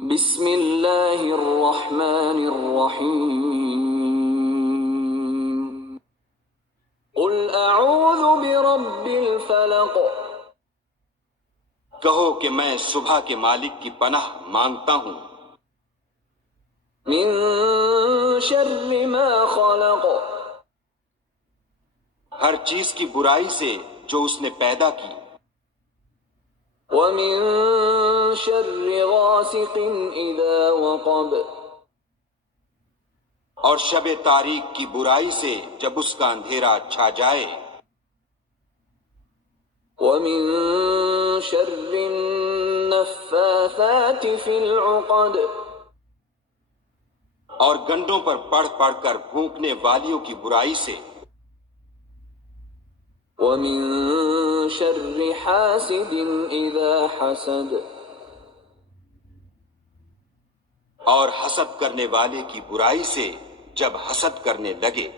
بسم اللہ الرحمن الرحیم قل اعوذ برب الفلق کہو کہ میں صبح کے مالک کی پناہ مانگتا ہوں من شر ما خلق ہر چیز کی برائی سے جو اس نے پیدا کی، ومن شر غاسق اذا وقب اور شب تاریک کی برائی سے جب اس کا اندھیرا چھا جائے، ومن شر النفاثات في العقد اور گنڈوں پر پڑھ پڑھ کر پھونکنے والیوں کی برائی سے، ومن شر حاسد اذا حسد اور حسد کرنے والے کی برائی سے جب حسد کرنے لگے۔